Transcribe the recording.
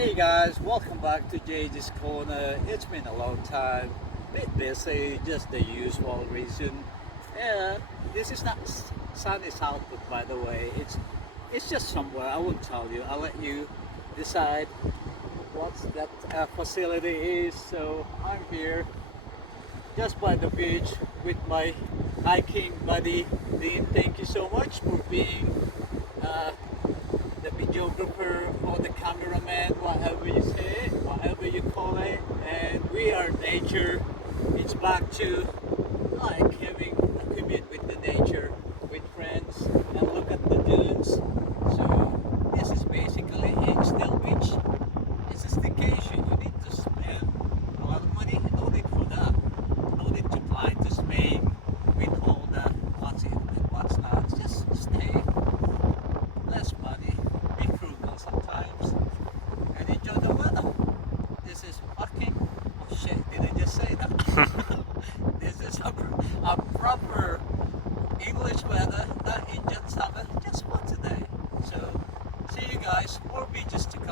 Hey guys, welcome back to JJ's Corner. It's been a long time. Bit busy, just the usual reason. Yeah, this is not sunny Southwood, by the way. It's just somewhere. I won't tell you. I'll let you decide what that facility is. So I'm here just by the beach with my hiking buddy Dean. Thank you so much for being uh, the videographer or the cameraman, whatever you say, whatever you call it. And we are nature. It's back to like having a commute with the nature, with friends, and look at the dunes. So this is basically Ainsdale Beach. It's a staycation. You need to spend a lot of money. No need for that. No need to fly to Spain with all the what's it and what's not. Just stay, less money, be frugal sometimes, and enjoy the weather. This is fucking, oh shit, did I just say that? This is a proper English weather, not Indian summer, just for today. So, see you guys, more beaches to come.